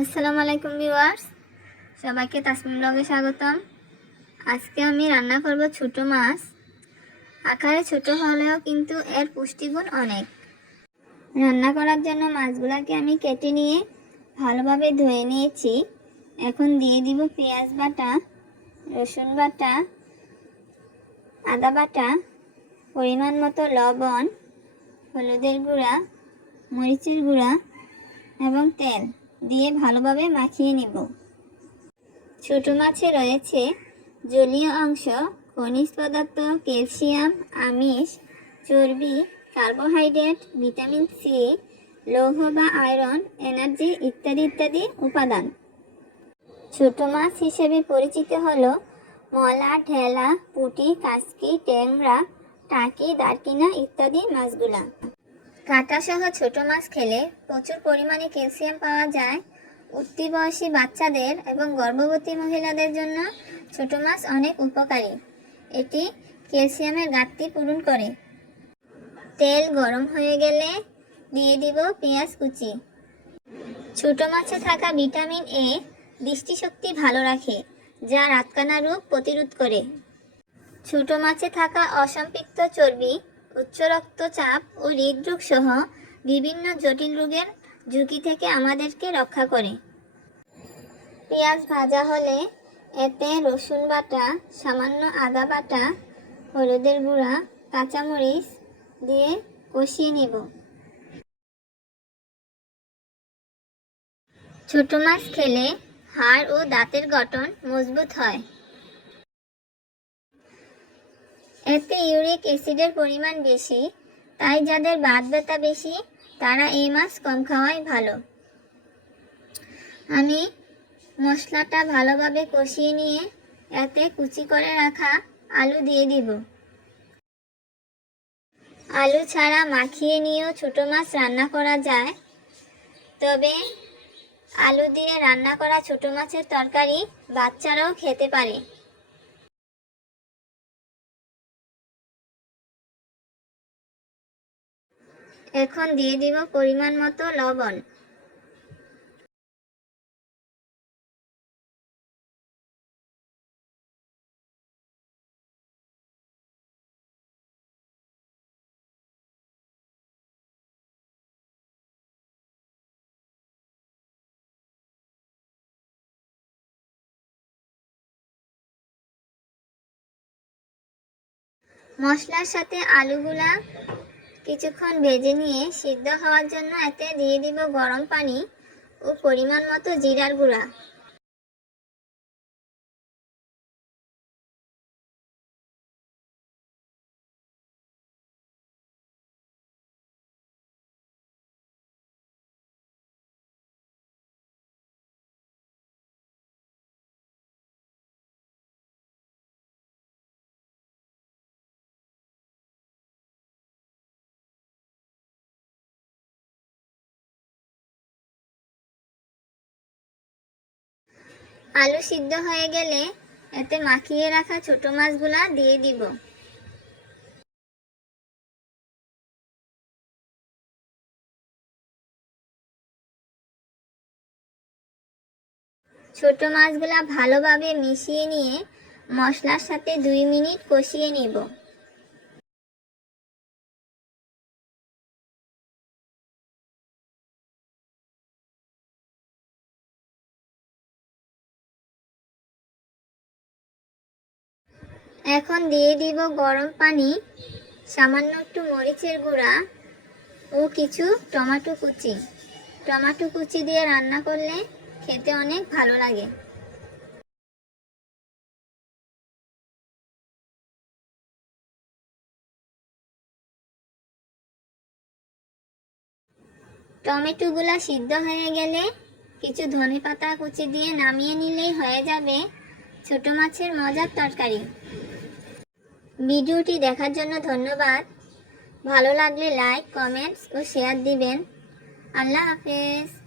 আসসালামু আলাইকুম ভিউয়ার্স। সবাইকে তাসমিম ব্লগে স্বাগতম। আজকে আমি রান্না করব ছোট মাছ। আকারে ছোট হলেও কিন্তু এর পুষ্টিগুণ অনেক। রান্না করার জন্য মাছগুলোকে আমি কেটে নিয়ে ভালোভাবে ধুয়ে নিয়েছি। এখন দিয়ে দিব পেঁয়াজ বাটা, রসুন বাটা, আদা বাটা, পরিমাণ মতো লবণ, হলুদের গুঁড়া, মরিচের গুঁড়া এবং তেল। দিয়ে ভালোভাবে মাখিয়ে নিব। ছোট মাছে রয়েছে জলীয় অংশ, খনিজ পদার্থ, ক্যালসিয়াম, আমিষ, চর্বি, কার্বোহাইড্রেট, ভিটামিন সি, লৌহ বা আয়রন, এনার্জি ইত্যাদি ইত্যাদি উপাদান। ছোট মাছ হিসেবে পরিচিত হল মলা ঢেলা পুঁটি, কাসকি, ট্যাংরা, টাকি, দারকিনা ইত্যাদি মাছগুলা। কাঁটা সহ ছোট মাছ খেলে প্রচুর পরিমাণে ক্যালসিয়াম পাওয়া যায়। উঠতি বয়সী বাচ্চাদের এবং গর্ভবতী মহিলাদের জন্য ছোট মাছ অনেক উপকারী। এটি ক্যালসিয়ামের ঘাটতি পূরণ করে। তেল গরম হয়ে গেলে দিয়ে দিব পেঁয়াজ কুচি। ছোট মাছে থাকা ভিটামিন এ দৃষ্টিশক্তি ভালো রাখে, যা রাতকানা রোগ প্রতিরোধ করে। ছোট মাছে থাকা অসম্পৃক্ত চর্বি উচ্চ রক্তচাপ ও হৃদরোগ সহ বিভিন্ন জটিল রোগের ঝুঁকি থেকে আমাদেরকে রক্ষা করে। পেঁয়াজ ভাজা হলে এতে রসুন বাটা, সামান্য আদা বাটা, হলুদের গুঁড়া, কাঁচামরিচ দিয়ে কষিয়ে নেব। ছোট মাছ খেলে হাড় ও দাঁতের গঠন মজবুত হয়। এতে ইউরিক অ্যাসিডের পরিমাণ বেশি, তাই যাদের বাত ব্যথা বেশি, তারা এই মাছ কম খাওয়াই ভালো। আমি মশলাটা ভালোভাবে কষিয়ে নিয়ে এতে কুচি করে রাখা আলু দিয়ে দিব। আলু ছাড়া মাখিয়ে নিয়েও ছোট মাছ রান্না করা যায়, তবে আলু দিয়ে রান্না করা ছোট মাছের তরকারি বাচ্চারাও খেতে পারে। এখন দিয়ে দিব পরিমাণ মতো লবণ। মশলার সাথে আলুগুলা কিছুক্ষণ ভেজে নিয়ে সিদ্ধ হওয়ার জন্য এতে দিয়ে দিব গরম পানি ও পরিমাণ মতো জিরার গুঁড়া। আলু সিদ্ধ হয়ে গেলে এতে মাখিয়ে রাখা ছোট মাছগুলা দিয়ে দিব। ছোট মাছগুলা ভালোভাবে মিশিয়ে নিয়ে মশলার সাথে দুই মিনিট কষিয়ে নিব। এখন দিয়ে দিব গরম পানি, সামান্য একটু মরিচের গুঁড়া ও কিছু টমেটো কুচি। টমেটো কুচি দিয়ে রান্না করলে খেতে অনেক ভালো লাগে। টমেটোগুলা সিদ্ধ হয়ে গেলে কিছু ধনে পাতা কুচি দিয়ে নামিয়ে নিলেই হয়ে যাবে ছোট মাছের মজার তরকারি। ভিডিওটি দেখার জন্য ধন্যবাদ। ভালো লাগলে লাইক কমেন্টস ও শেয়ার দিবেন। আল্লাহ হাফেজ।